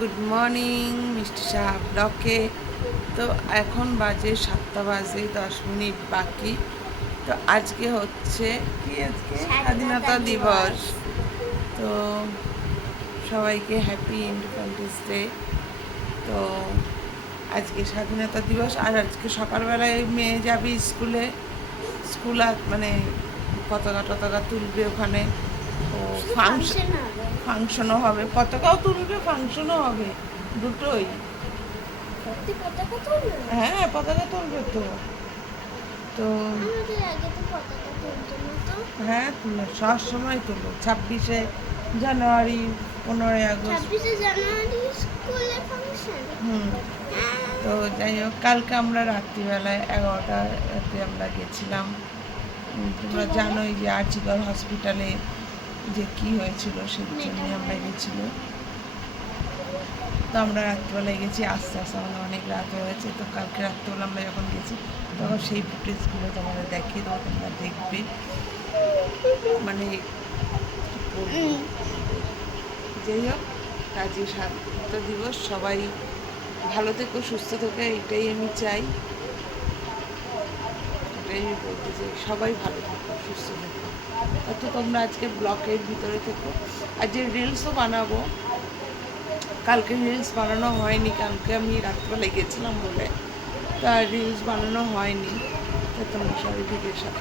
Good morning মিষ্টি সাহা ব্লকে তো এখন বাজে সাতটা বাজে দশ মিনিট বাকি। তো আজকে হচ্ছে কি আজকে? স্বাধীনতা দিবস। তো সবাইকে হ্যাপি ইন্ডিপেন্ডেন্স ডে তো আজকে স্বাধীনতা দিবস। আর আজকে সকালবেলায় মেয়ে যাবে স্কুলে। স্কুল আর মানে পতাকা টতাকা তুলবে ওখানে। তো ফাংশন ফাংশন ফাংশনও হবে। পতাকাও তুলবে ফাংশনও হবে। দুটোই। হ্যাঁ পতাকা তুলবে তো। তো হ্যাঁ তুলো সব সময় তুলো ছাব্বিশে জানুয়ারি পনেরোই আগস্ট। হুম। তো যাই হোক কালকে আমরা রাত্রিবেলায় এগারোটাতে আমরা গেছিলাম। তোমরা জানোই যে আর্চিগড় হসপিটালে যে কি হয়েছিল সেই জন্য আমরা গেছিল তো আমরা রাত্রিবেলায় গেছি আস্তে আস্তে আমাদের অনেক রাত হয়েছে। তো কালকে রাত্রিবেলা আমরা যখন গেছি তখন সেই ফুটেজগুলো তোমাদের দেখিয়ে দেবো তোমরা দেখবে। মানে যাই হোক কাজী স্বাধীনতা দিবস সবাই ভালো থেকো সুস্থ থেকো এটাই আমি চাই। এটাই আমি বলতে চাই সবাই ভালো থেকো সুস্থ থেকো। তো তোমরা আজকে ব্লকের ভিতরে থেকো আর যে রিলসও বানাবো। কালকে রিলস বানানো হয়নি, কালকে আমি রাত্রেবেলায় গেছিলাম বলে। তা রিলস বানানো হয়নি, তো তোমার সবাই ভিডিওর সাথে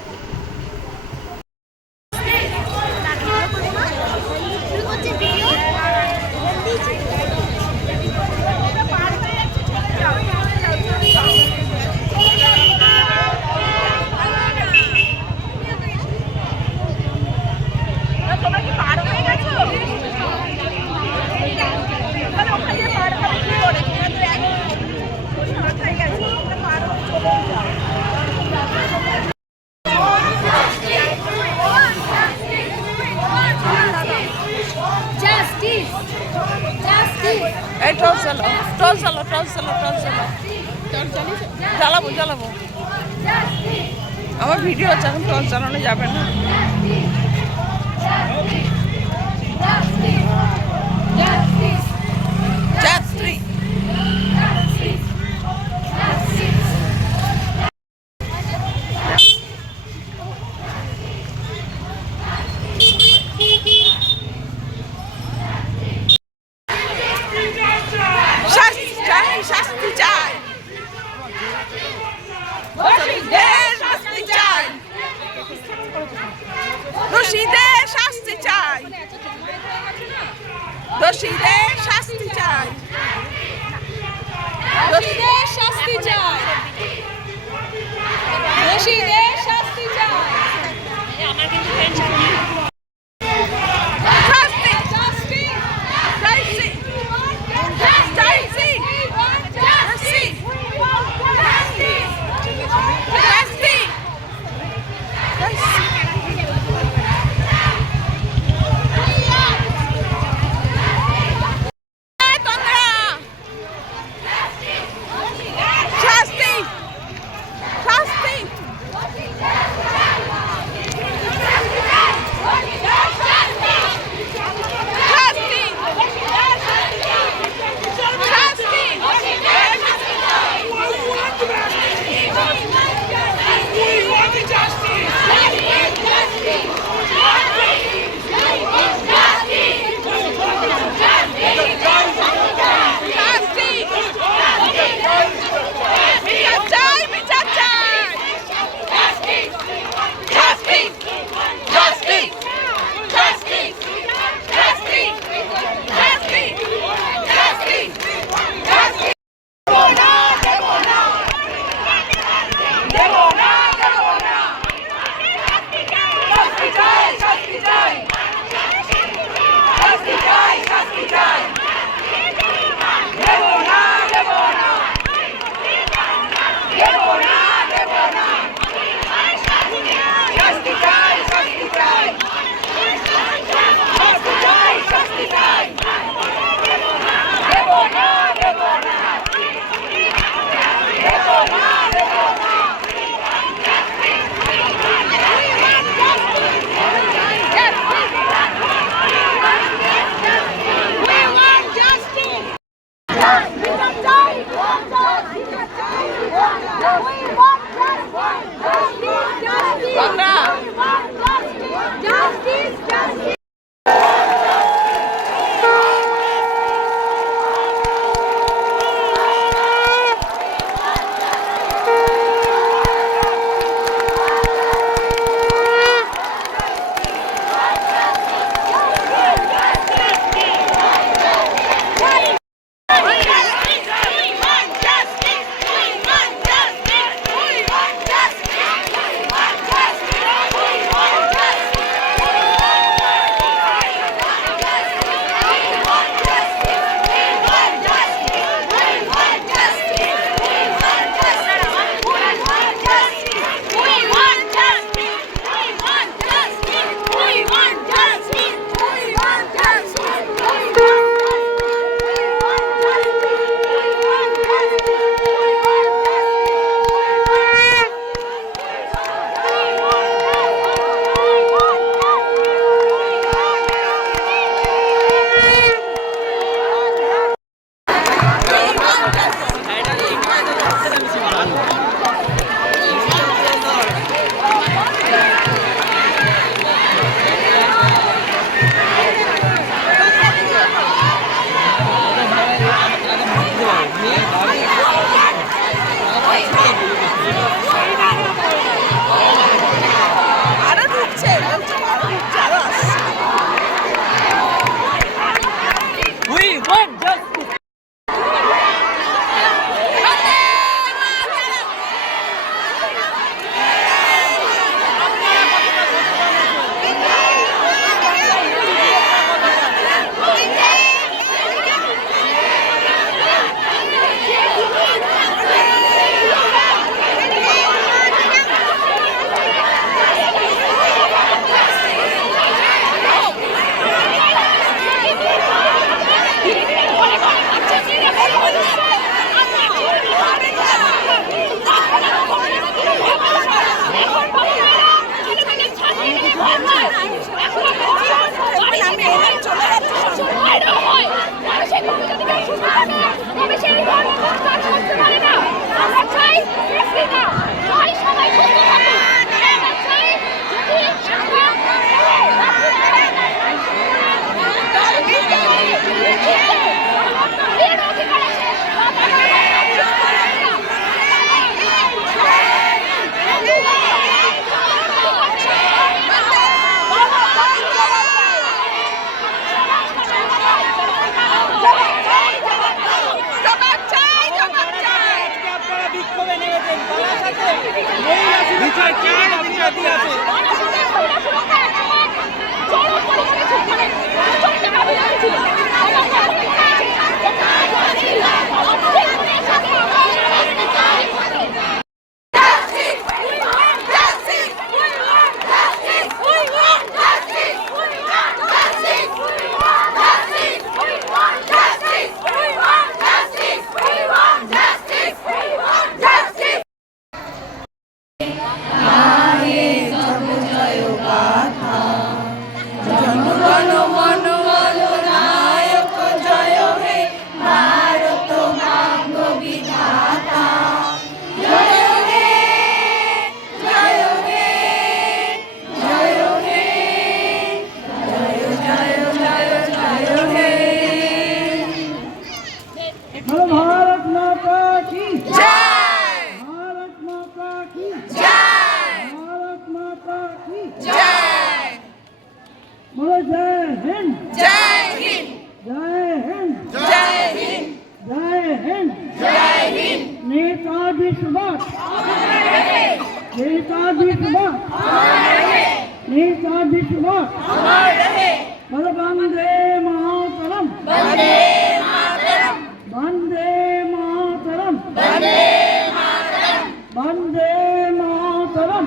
মাতরম।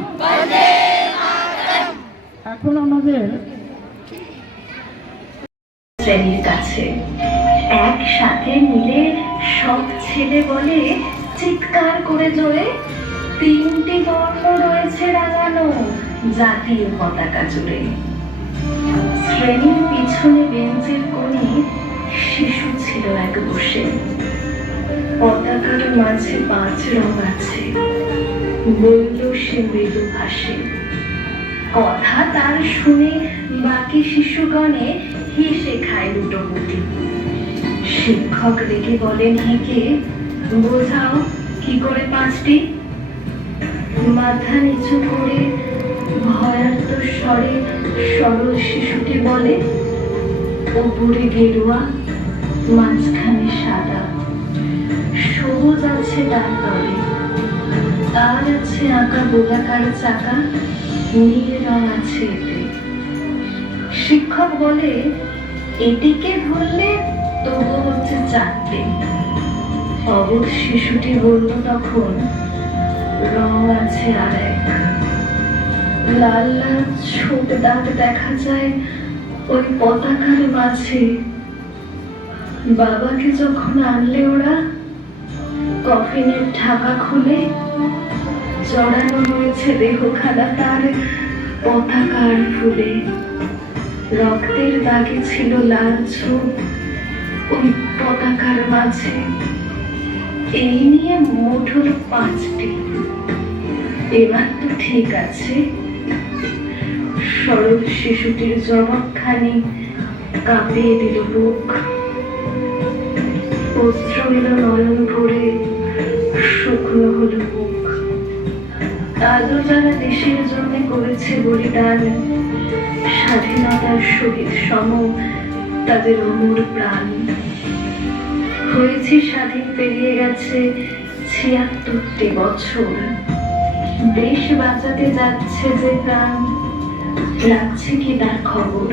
এখন আমাদের শ্রেণির কাছে একসাথে মিলে সব ছেলে বলে চিৎকার করে জোরে তিনটি বর্ণ রয়েছে রাঙানো জাতীয় পতাকা জুড়ে। শ্রেণির পিছনে বেঞ্চের কোণে শিশু ছিল এক বসে। পতাকার মাঝে পাঁচ রং আছে। বলল সে মৃদু ভাসে। কথা তার শুনে বাকি শিশুগণে হেসে খায় লুটোপুটি। শিক্ষক রেগে বলেন হেঁকে বোঝাও কি করে পাঁচটি? মাথা নিচু করে ভয়ার্ত স্বরে সরল শিশুটি বলে, ওপরে গেরুয়া, মাঝখানে সাদা। সবুজ আছে তার তলে, তার আছে আঁকা গোলাকার চাকা, নীল রং আছে এতে। শিক্ষক বলে, এটিকে ধরলে তবু হচ্ছে চারটে। অবশ শিশুটি বলল তখন, রং আছে আর এক লাল লাল ছোট দাগ দেখা যায় ওই পতাকার মাঝে। বাবাকে যখন আনলে ওরা, কফিনের ঢাকা খুলে জড়ানো রয়েছে দেহখানা তার পতাকার ফুলে। রক্তের দাগে ছিল লাল ছোপ ওই পতাকার মাঝে। এই নিয়ে মোট হলো পাঁচটি। এবার তো ঠিক আছে। সরল শিশুটির জবাবখানি কাঁপিয়ে দিল বুক। অস্ত্র এলো নয়ন ভরে শুকনো হলো মুখ আজও যারা দেশের জন্য করেছে বলিদান, স্বাধীনতার সহিত সম তাদের অমর প্রাণ। হয়েছি স্বাধীন পেরিয়ে গেছে ছিয়াত্তরটি বছর। দেশ বাঁচাতে যাচ্ছে যে প্রাণ, লাগছে কি তার খবর?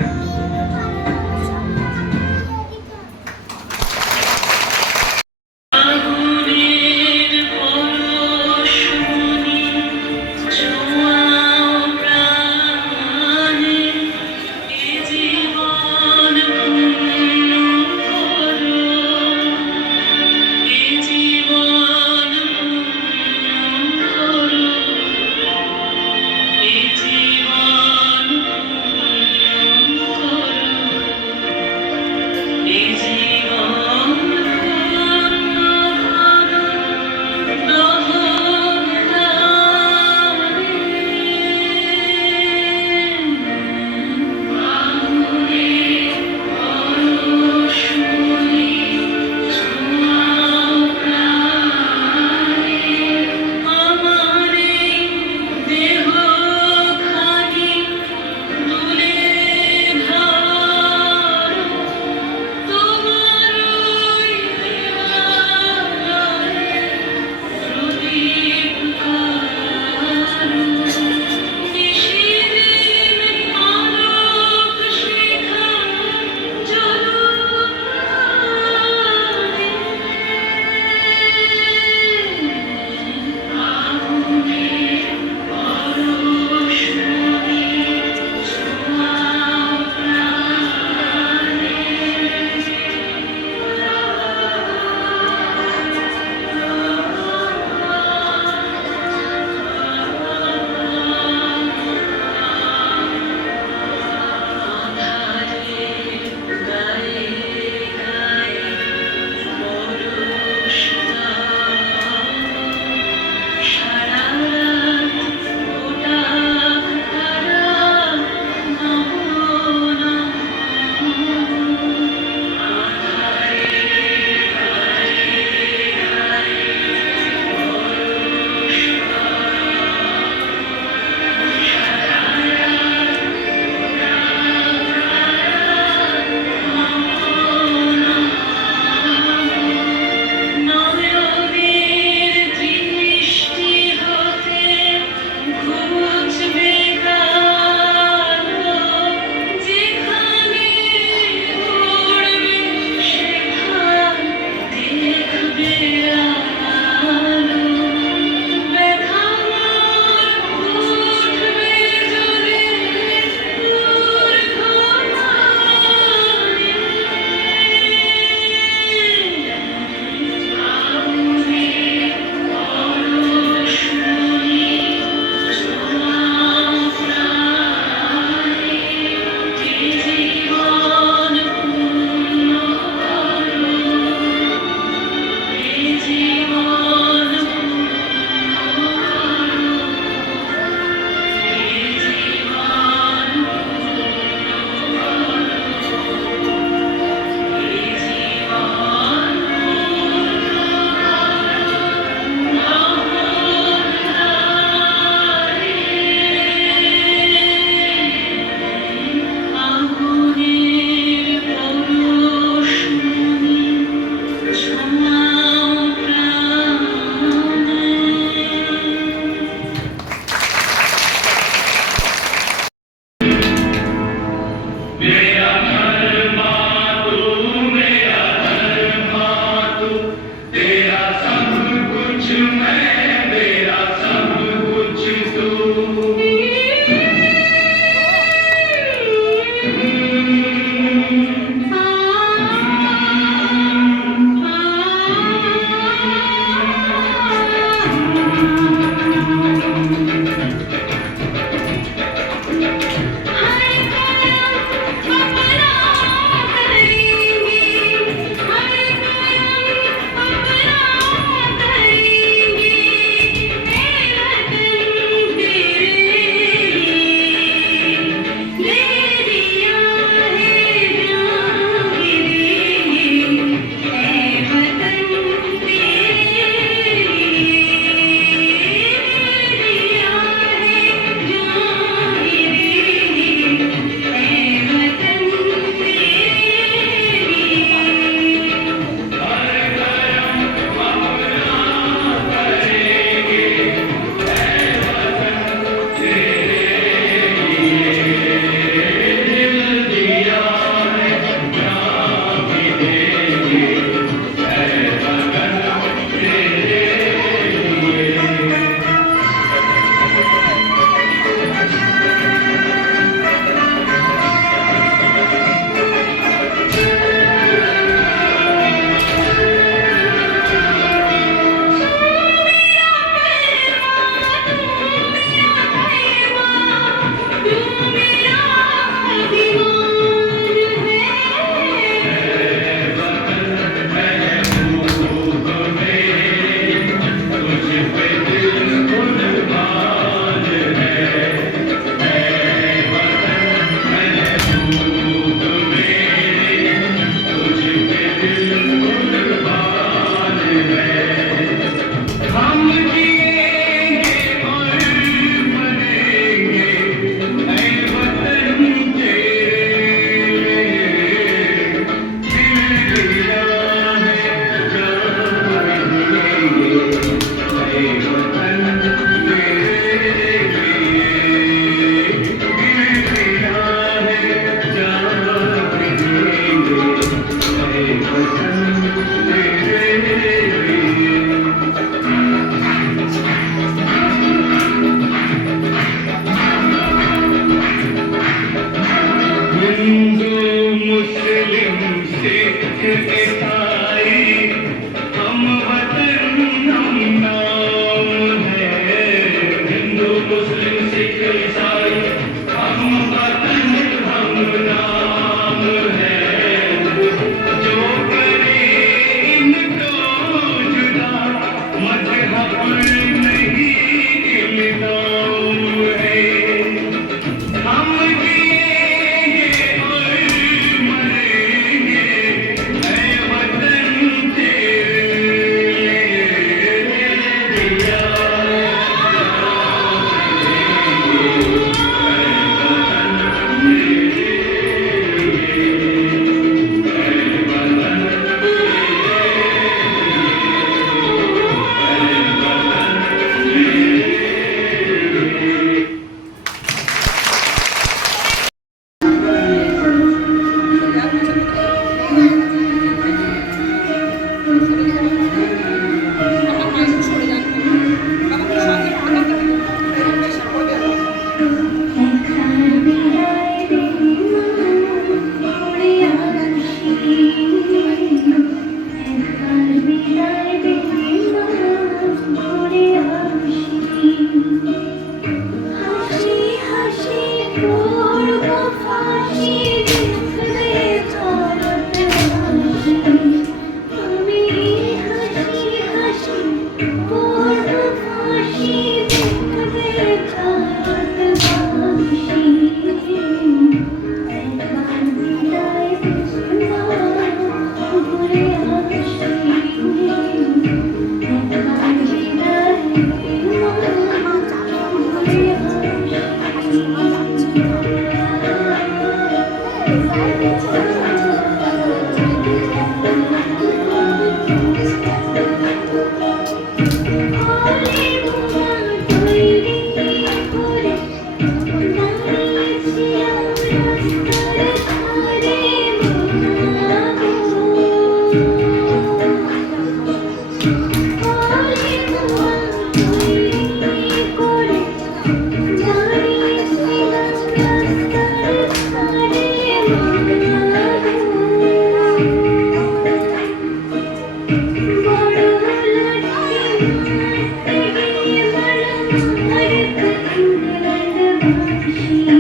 我心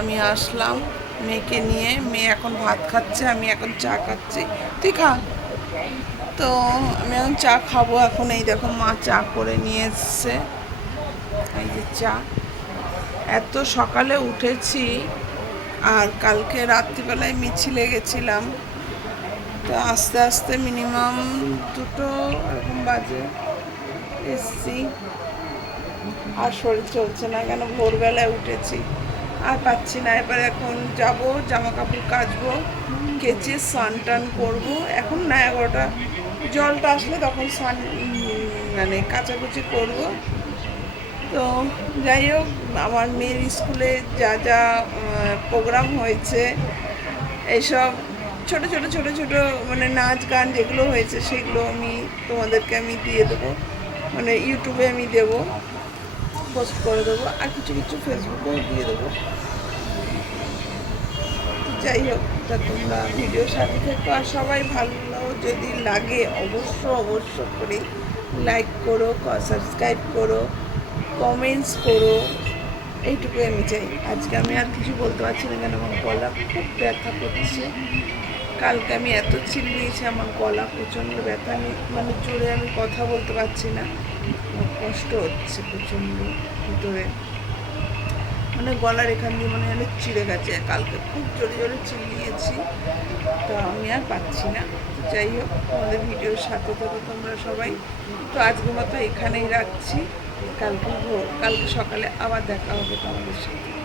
আমি আসলাম, মেয়েকে নিয়ে। মেয়ে এখন ভাত খাচ্ছে, আমি এখন চা খাচ্ছি। তুই খা। তো আমি এখন চা খাব এখন। এই দেখো মা চা করে নিয়ে এসছে। এই যে চা। এত সকালে উঠেছি, আর কালকে রাত্রিবেলায় মিছিলে গেছিলাম। তো আস্তে আস্তে মিনিমাম দুটো এরকম বাজে এসছি। আর শরীর চলছে না কেন? ভোরবেলায় উঠেছি। আর পাচ্ছি না। এবার এখন যাব জামা কাপড় কাচবো, কেচে স্নান টান করব। এখন না, এগারোটা, জলটা আসলে তখন স্নান মানে কাচাকুচি করব। তো যাই হোক, আমার মেয়ের স্কুলে যা যা প্রোগ্রাম হয়েছে, এইসব ছোট ছোট ছোট ছোট মানে নাচ গান যেগুলো হয়েছে, সেগুলো আমি তোমাদেরকে আমি দিয়ে দেবো। মানে ইউটিউবে আমি দেবো। পোস্ট করে দেবো, আর কিছু কিছু ফেসবুকেও দিয়ে দেবো। যাই হোক, তা তোমরা ভিডিও সাথে থেকো, আর সবাই ভালো যদি লাগে, অবশ্য অবশ্য করে লাইক করো সাবস্ক্রাইব করো কমেন্টস করো, এইটুকুই আমি চাই। আজকে আমি আর কিছু বলতে পারছি না কেন, আমার গলা খুব ব্যথা করছে। কালকে আমি এত চিল্লিয়েছি, আমার গলা প্রচণ্ড ব্যথা মানে জোরে আমি কথা বলতে পারছি না। কষ্ট হচ্ছে প্রচণ্ড ভিতরে। মানে গলার এখান দিয়ে মনে হলো চিড়ে গেছে। কালকে খুব জোরে জোরে চিড়িয়েছি তো আমি আর পাচ্ছি না। তো যাই হোক, আমাদের ভিডিওর সাথে থাকো তোমরা সবাই। তো আজকে মতো এখানেই রাখছি। কালকে ভোর, কালকে সকালে আবার দেখা হবে তোমাদের সাথে।